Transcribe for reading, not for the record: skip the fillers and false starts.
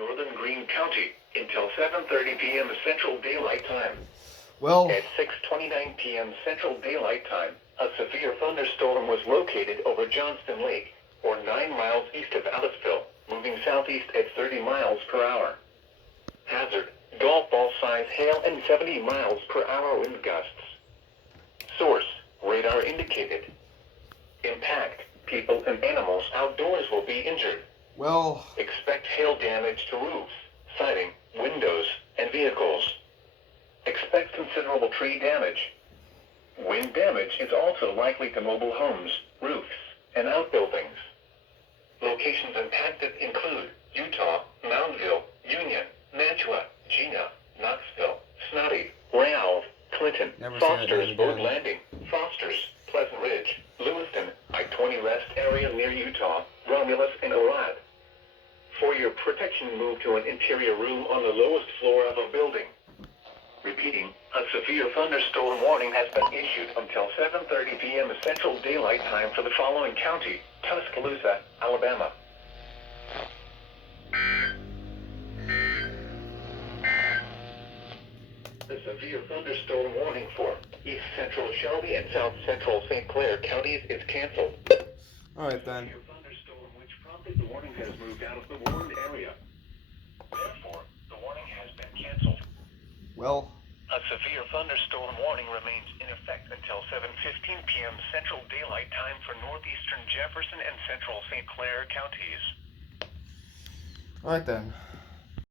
northern Greene County until 7:30 p.m. Central Daylight Time. Well, At 6:29 p.m. Central Daylight Time, a severe thunderstorm was located over Johnston Lake, or 9 miles east of Aliceville, moving southeast at 30 miles per hour. Hazard, golf ball size hail and 70 miles per hour wind gusts. Source, radar indicated. Impact, people and animals outdoors will be injured. well, Expect hail damage to roofs, siding, windows, and vehicles. Expect considerable tree damage. Wind damage is also likely to mobile homes, roofs, and outbuildings. Locations impacted include Utah, Moundville, Union, Mantua, Gina, Knoxville, Snotty, Raoul, Clinton, Never say that Foster's, name Road again. Landing, Foster's, Pleasant Ridge, Lewiston, I-20 rest area near Utah, Romulus, and Orad. For your protection, move to an interior room on the lowest floor of a building. Repeating, a severe thunderstorm warning has been issued until 7:30 p.m. Central Daylight Time for the following county: Tuscaloosa, Alabama. The severe thunderstorm warning for East Central Shelby and South Central St. Clair counties is canceled. alright then. The thunderstorm which prompted the warning has moved out of the warned area. Therefore, the warning has been canceled. Well, A severe thunderstorm warning remains in effect until 7:15 p.m. Central Daylight Time for northeastern Jefferson and central St. Clair counties. alright then.